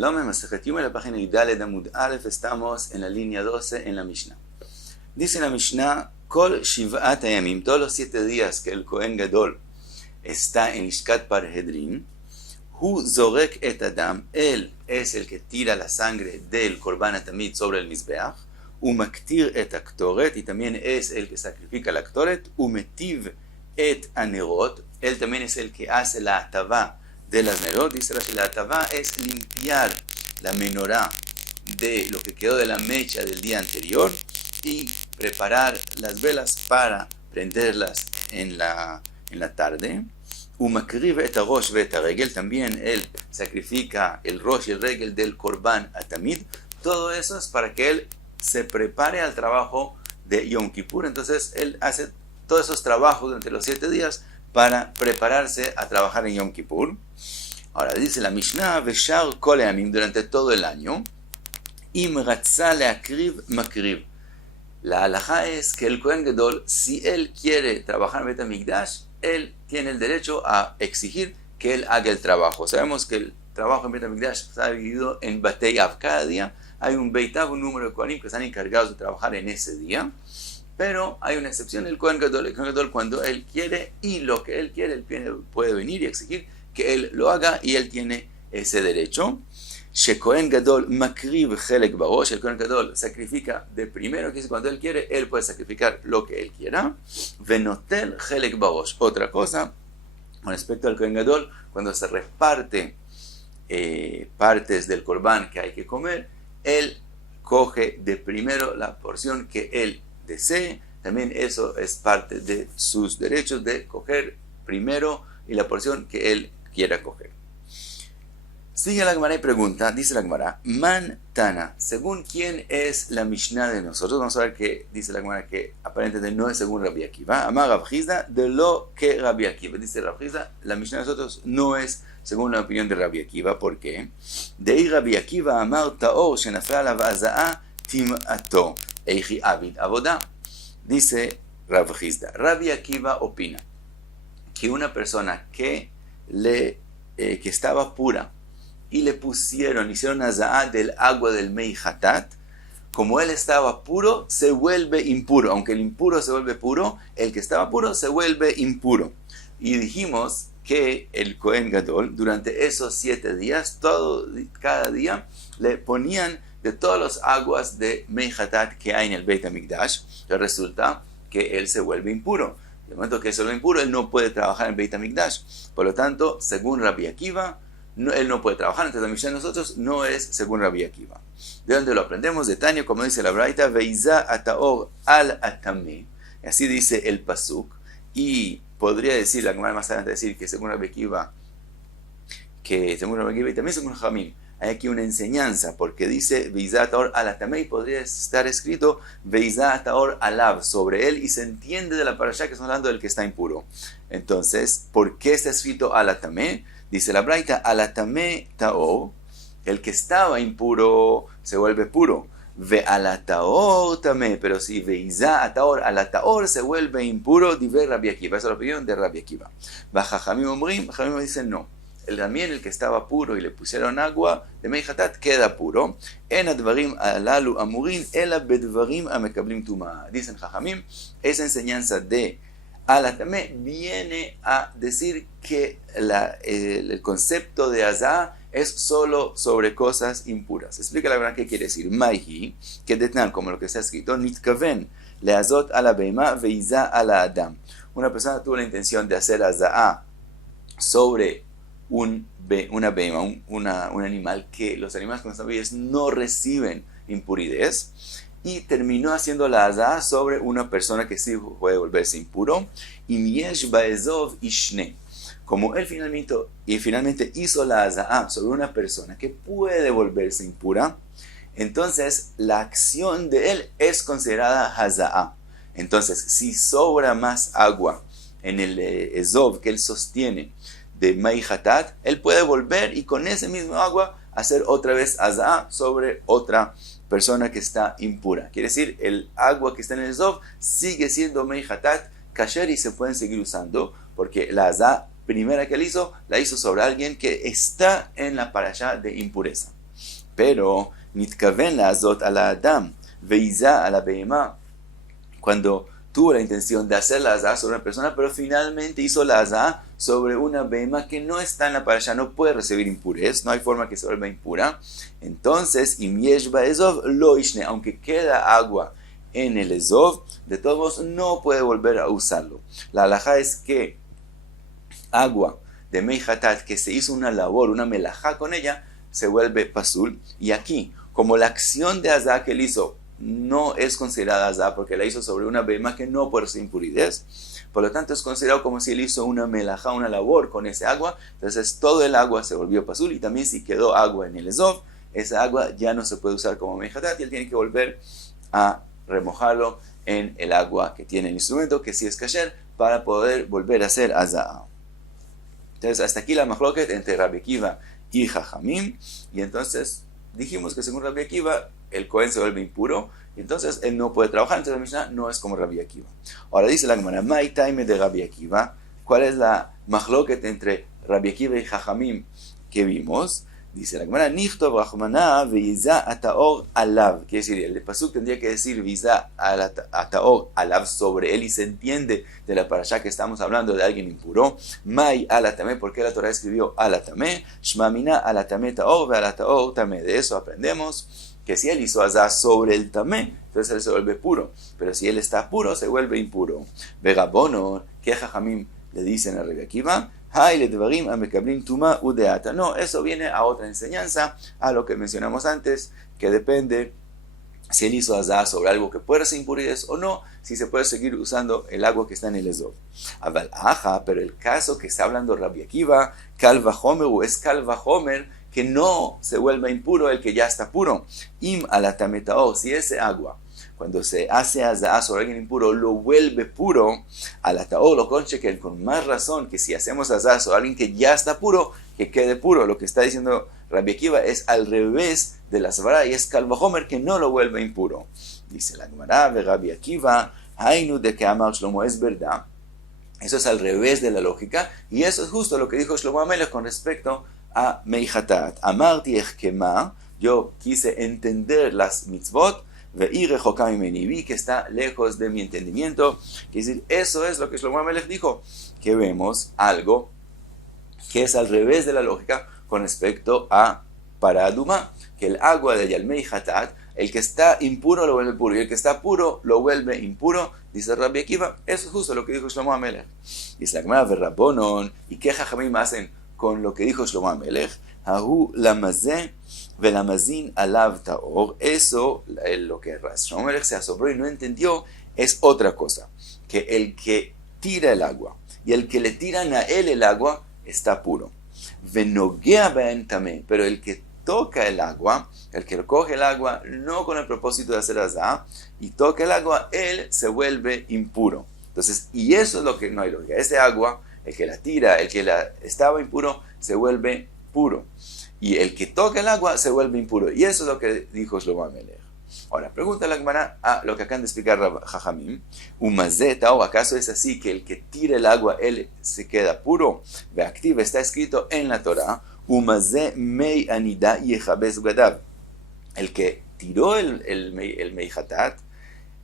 Shalom, en Masejet Yuma, en la página Yudaled Amud Aleph, estamos en la línea 12 en la Mishnah. Dice la Mishnah, Kol Shiv'at Hayamim, todos los 7 días que el Kohen Gadol está en Ishkat Parhedrin, Hu Zorek et Adam, él es el que tira la sangre del Korban Atamid sobre el Mizbeach, Umaktir et Aktoret, y también es el que sacrifica la Aktoret, Umetiv et Anerot, él también es el que hace la Atavá de las Nerot. Dice Rashi, la Atavá es limpiar la menorá de lo que quedó de la mecha del día anterior y preparar las velas para prenderlas en la tarde. Umakriv et harosh ve'et haregel, también él sacrifica el rosh y el regel del Korban Atamid. Todo eso es para que él se prepare al trabajo de Yom Kippur. Entonces él hace todos esos trabajos durante los 7 días para prepararse a trabajar en Yom Kippur. Ahora dice la Mishnah, Veshar kol hayamim, durante todo el año, Im ratzah leakriv makriv. La halajá es que el Kohen Gadol, si él quiere trabajar en Bet HaMikdash, él tiene el derecho a exigir que él haga el trabajo. Sabemos que el trabajo en Bet HaMikdash está dividido en Batei Av. Cada día hay un Beit Av, un número de Kohanim que están encargados de trabajar en ese día. Pero hay una excepción, el Kohen Gadol, cuando él quiere y lo que él quiere, él puede venir y exigir que él lo haga y él tiene ese derecho. Shekohen Gadol makriv chelek barosh, el Kohen Gadol sacrifica de primero, que es cuando él quiere, él puede sacrificar lo que él quiera. Venotel chelek barosh. Otra cosa, con respecto al Kohen Gadol, cuando se reparte partes del Korban que hay que comer, él coge de primero la porción que él desee. También eso es parte de sus derechos de coger primero y la porción que él quiera coger. Sigue la Gemara y pregunta, dice la Gemara, Man Tana, ¿según quién es la Mishnah de nosotros? Vamos a ver que dice la Gemara que aparentemente no es según Rabbi Akiva. Amar Rav Chizda, de lo que Rabbi Akiva. Dice Rav Chizda, la Mishnah de nosotros no es según la opinión de Rabbi Akiva. ¿Por qué? De ahí Rabbi Akiva amar taor shenafla alav azaa tim'ato eichi abid avodah. Dice Rav Chizda, Rabbi Akiva opina que una persona que estaba pura y le hicieron azaa del agua del Mei Hatat, como él estaba puro, se vuelve impuro. Aunque el impuro se vuelve puro, el que estaba puro se vuelve impuro. Y dijimos que el Kohen Gadol, durante esos 7 días, cada día, le ponían de todas las aguas de Mei Hatat que hay en el Beit HaMikdash. Resulta que él se vuelve impuro. De momento que él se vuelve impuro, él no puede trabajar en el Beit HaMikdash. Por lo tanto, según Rabbi Akiva, él no puede trabajar. Entonces la Mishnah de nosotros no es según Rabbi Akiva. ¿De dónde lo aprendemos? De Tanya, como dice la Braita, Veiza ataor al atame. Así dice el pasuk. Y podría decir, la Gemara más adelante decir que según Rabbi Akiva, y también según Jamim, hay aquí una enseñanza, porque dice Veiza ataor al atame y podría estar escrito Veiza ataor alav, sobre él, y se entiende de la parashá que estamos hablando del que está impuro. Entonces, ¿por qué está escrito al atame? Dice la Braita, alatame taor, el que estaba impuro se vuelve puro. Ve alataor tamé, pero si veiza ataor, alataor se vuelve impuro, dive Rabbi Akiva. Esa es la opinión de Rabbi Akiva. Baja Jamim Omrim, Jamim dicen no. También el que estaba puro y le pusieron agua de Mei Hatat queda puro. En advarim alalu amurin, ela bedvarim amekablim tuma. Dicen Jajamim, esa enseñanza de Alatame viene a decir que el concepto de azá es solo sobre cosas impuras. Explica la verdad qué quiere decir. Maihi, que detan, como lo que está escrito, nitkaven leazot ala beima veiza ala adam. Una persona tuvo la intención de hacer azá sobre una beima, un animal que los animales cuando están vivos no reciben impuridades. Y terminó haciendo la azá sobre una persona que sí puede volverse impuro. Como él finalmente hizo la azá sobre una persona que puede volverse impura, entonces la acción de él es considerada hazá. Entonces, si sobra más agua en el ezov que él sostiene de Mei Hatat, él puede volver y con ese mismo agua hacer otra vez azá sobre otra persona que está impura. Quiere decir, el agua que está en el Zov sigue siendo Mei Hatat kasher y se pueden seguir usando, porque la azá primera que él hizo, la hizo sobre alguien que está en la parashá de impureza. pero מתכוון לעשות על האדם ועיזה על הבהמה, cuando tuvo la intención de hacer la azá sobre una persona, pero finalmente hizo la azá sobre una behemá que no está en la parasha, no puede recibir impurez, no hay forma que se vuelva impura. Entonces, im yesh ba'ezov lo ishne, aunque queda agua en el ezov, de todos modos no puede volver a usarlo. La halajá es que agua de mei hatat, que se hizo una labor, una melajá con ella, se vuelve pasul. Y aquí, como la acción de azá que él hizo no es considerada azá porque la hizo sobre una behemá que no puede ser impurez, por lo tanto es considerado como si él hizo una melajá, una labor con ese agua. Entonces todo el agua se volvió pasul, y también si quedó agua en el ezov, esa agua ya no se puede usar como meihatat y él tiene que volver a remojarlo en el agua que tiene el instrumento, que sí es kasher, para poder volver a hacer azá. Entonces hasta aquí la machloket entre Rabbi Akiva y Jajamim, y entonces dijimos que según Rabbi Akiva el Cohen se vuelve impuro, y entonces él no puede trabajar. Entonces la Mishnah no es como Rabbi Akiva. Ahora dice la Gemara, Mai Taime de Rabbi Akiva, ¿cuál es la machloket entre Rabbi Akiva y Jajamim que vimos? Dice la Gemara, Nichtov Rachmaná veiza ataor alav. Quiere decir, el pasuk tendría que decir veiza ataor alav sobre él, y se entiende de la parashá que estamos hablando de alguien impuro. Mai alatame, porque la Torah escribió alatame, shmamina alatame taor ve alataor tame. De eso aprendemos que si él hizo azá sobre el tamé, entonces él se vuelve puro. Pero si él está puro, se vuelve impuro. Vegabono, que Jajamim le dicen a Rabbi Akiva, no, eso viene a otra enseñanza, a lo que mencionamos antes, que depende si él hizo azá sobre algo que puede ser impurez o no, si se puede seguir usando el agua que está en el ezov. Pero el caso que está hablando Rabbi Akiva, Kal Vajomer, es Kal Vajomer, que no se vuelva impuro el que ya está puro. Im alatametaor, si ese agua, cuando se hace azá sobre alguien impuro, lo vuelve puro, alataor lo conche, que con más razón que si hacemos azá sobre alguien que ya está puro, que quede puro. Lo que está diciendo Rabbi Akiva es al revés de la svara, y es Kal Vajomer, que no lo vuelve impuro. Dice la Gemara de Rabbi Akiva, Hainu de que Amar Shlomo, es verdad. Eso es al revés de la lógica, y eso es justo lo que dijo Shlomo HaMelech con respecto a meihatat. Amarti echkema, yo quise entender las mitzvot, ve'i rechoka mimeni, vi que está lejos de mi entendimiento. Quiere decir, eso es lo que Shlomo HaMelech dijo, que vemos algo que es al revés de la lógica con respecto a paraduma, que el agua de Yalmei Hatat, el que está impuro lo vuelve puro, y el que está puro lo vuelve impuro, dice Rabbi Akiva. Eso es justo lo que dijo Shlomo HaMelech. Dice la Gemara, Verrabonon, ¿y qué Jajamim hacen con lo que dijo Shlomo HaMelech? Ahu lamazé velamazin alav taor. Eso, lo que Shlomo HaMelech se asombró y no entendió, es otra cosa, que el que tira el agua y el que le tiran a él el agua está puro. Venogea ben tamé, pero el que toca el agua, el que coge el agua no con el propósito de hacer azá, y toca el agua, él se vuelve impuro. Entonces, y eso es lo que no hay lógica. Ese agua, el que la tira, el que estaba impuro, se vuelve puro. Y el que toca el agua se vuelve impuro. Y eso es lo que dijo Shlomo HaMelech. Ahora, pregunta la Gemara a lo que acaban de explicar Jajamim. ¿Umazeta o acaso es así que el que tira el agua, él se queda puro? Veactiva, está escrito en la Torah, Umazé mei anida yechabes gadav. El que tiró el meihatat,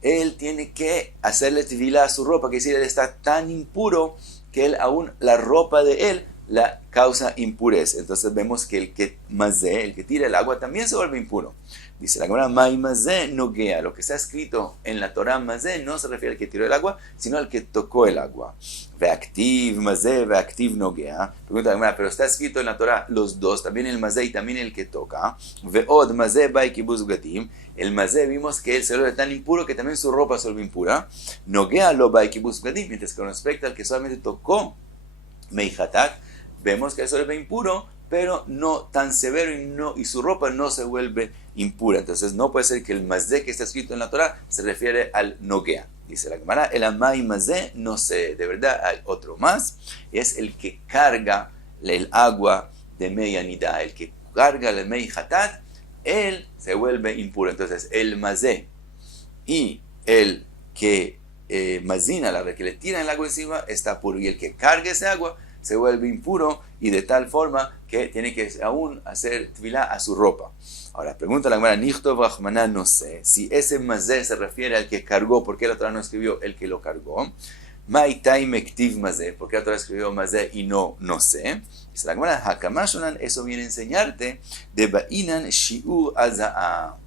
él tiene que hacerle tevila a su ropa, que decir, él está tan impuro que él aún la ropa de él la causa impurez. Entonces vemos que el que mazé, el que tira el agua, también se vuelve impuro. Dice la Gemara, mai mazé nogea. Lo que está escrito en la Torah mazé no se refiere al que tiró el agua, sino al que tocó el agua. Veactiv mazé, veactiv nogea. Pregunta la Gemara, pero está escrito en la Torah los dos, también el mazé y también el que toca. Veod mazé bai kibuz gatim. El mazé vimos que él se vuelve tan impuro que también su ropa se vuelve impura. Nogea lo bai kibuz gatim. Mientras que con respecto al que solamente tocó meihatat, vemos que él se vuelve impuro, pero no tan severo, y su ropa no se vuelve impura. Entonces no puede ser que el mazé que está escrito en la Torah se refiere al nogea. Dice la Gemara, el amai mazé, no sé, de verdad hay otro más, es el que carga el agua de mei anida, el que carga el mei hatat, él se vuelve impuro. Entonces el mazé y el que mazina, la que le tira el agua encima, está puro, y el que carga ese agua se vuelve impuro y de tal forma que tiene que aún hacer tefilá a su ropa. Ahora, pregunta la Gemara, Nichtov Rahmaná, no sé, si ese mazé se refiere al que cargó, ¿por qué la Torah no escribió el que lo cargó? Maitai mektiv mazé, ¿por qué la Torah escribió mazé y no sé? Dice la Gemara, Hakamashonan, eso viene a enseñarte de Ba'inan Shi'ur Aza'a.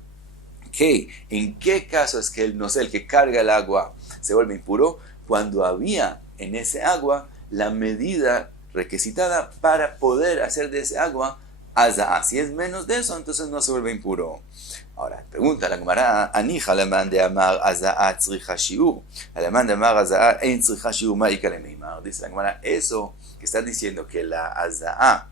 ¿Qué? ¿En qué caso es que el no sé, el que carga el agua se vuelve impuro? Cuando había en ese agua la medida requisitada para poder hacer de ese agua Aza'a. Si es menos de eso, entonces no se vuelve impuro. Ahora, pregunta la Gemara, Anija alemán de amar Aza'a tzricha shiur. Alemán de amar Aza'a en tzricha shiur ma'ika lemeimar. Dice la Gemara, eso que está diciendo que la Aza'a,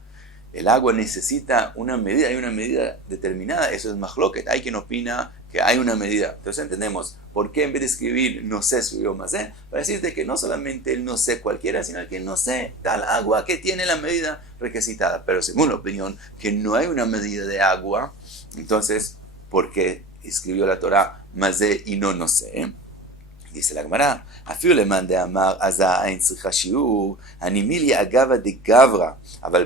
el agua necesita una medida, hay una medida determinada, eso es mahloket. Hay quien opina que hay una medida. Entonces entendemos por qué en vez de escribir no sé, escribió mazé, para decirte que no solamente el no sé cualquiera, sino el que no sé tal agua que tiene la medida requisitada. Pero según la opinión que no hay una medida de agua, entonces, ¿por qué escribió la Torah mazé y no sé? Dice la Gemara, אפילו למאן דאמר עזה אין צריכה שיעור, הנימיליה אגבה דגברא, אבל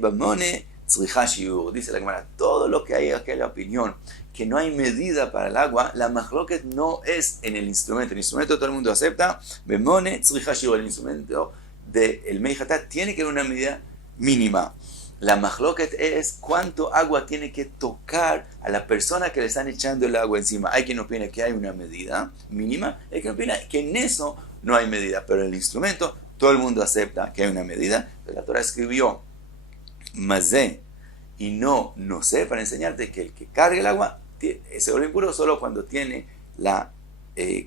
במונה צריכה שיעור. Dice la Gemara, todo lo que hay en aquella opinión, que no hay medida para el agua, la mahloket no es en el instrumento todo el mundo acepta, במונה צריכה שיעור, el instrumento del mei hatat tiene que haber una medida mínima. La mahloket es cuánto agua tiene que tocar a la persona que le están echando el agua encima. Hay quien opina que hay una medida mínima, hay quien opina que en eso no hay medida, pero en el instrumento todo el mundo acepta que hay una medida. La Torah escribió mazé y no sé para enseñarte que el que carga el agua se vuelve impuro solo cuando tiene la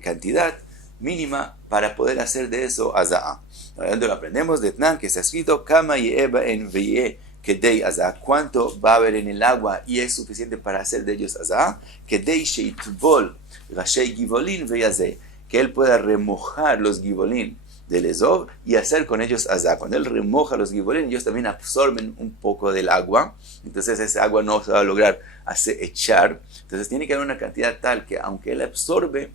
cantidad mínima para poder hacer de eso aza'a. Ahora lo aprendemos de Tnan, que está escrito Kama ye'eba en veye kedei aza'a, cuánto va a haber en el agua y es suficiente para hacer de ellos aza'a, kedei sheitvol rashei givolin veyazeh, que él pueda remojar los givolin del ezov y hacer con ellos aza'a. Cuando él remoja los givolin, ellos también absorben un poco del agua, entonces ese agua no se va a lograr echar, entonces tiene que haber una cantidad tal que aunque él absorbe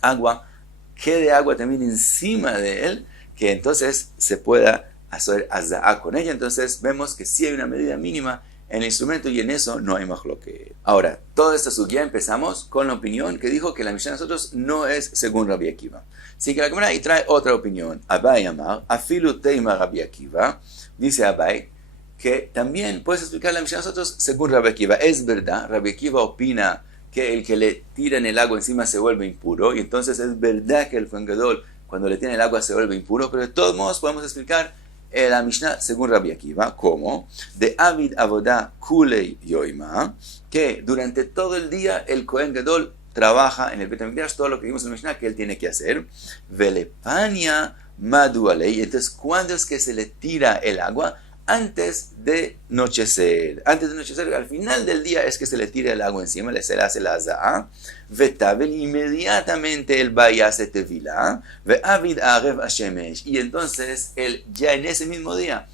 agua, quede agua también encima de él, que entonces se pueda hacer aza'a con ella. Entonces vemos que sí hay una medida mínima en el instrumento y en eso no hay mahloket. Ahora, toda esta sugya empezamos con la opinión que dijo que la Mishnah de nosotros no es según Rabbi Akiva. Así que la Gemara y trae otra opinión. Abai amar, afilu teima Rabbi Akiva, dice Abai, que también puedes explicar la Mishnah de nosotros según Rabbi Akiva. Es verdad, Rabbi Akiva opina que el que le tiran el agua encima se vuelve impuro, y entonces es verdad que el Kohen Gadol cuando le tiran el agua se vuelve impuro, pero de todos modos podemos explicar la Mishnah según Rabbi Akiva, como de Avid Avodah Kulei Yoima, que durante todo el día el Kohen Gadol trabaja en el Beit HaMikdash, todo lo que vimos en la Mishnah que él tiene que hacer. Velepania Madu Alei, entonces ¿cuándo es que se le tira el agua? Antes de anochecer, al final del día es que se le tira el agua encima, se le hace la aza'a, vetabel, inmediatamente él va y hace tevilá, ve'avid arev hashemesh, y entonces él ya en ese mismo día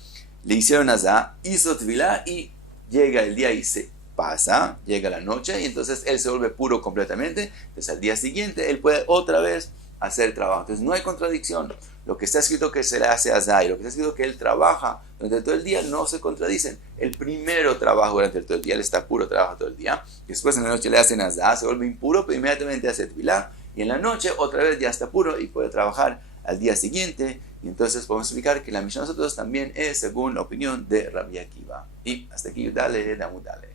le hicieron aza'a, hizo tevilá y llega el día y se pasa, llega la noche y entonces él se vuelve puro completamente, entonces al día siguiente él puede otra vez hacer trabajo. Entonces no hay contradicción. Lo que está escrito que se le hace aza'a y lo que está escrito que él trabaja durante todo el día no se contradicen. El primero trabaja durante todo el día, él está puro, trabaja todo el día. Después en la noche le hacen aza'a, se vuelve impuro, pero inmediatamente hace tevilá. Y en la noche otra vez ya está puro y puede trabajar al día siguiente. Y entonces podemos explicar que la Mishnah de nosotros también es según la opinión de Rabbi Akiva. Y hasta aquí, dale, Damudale.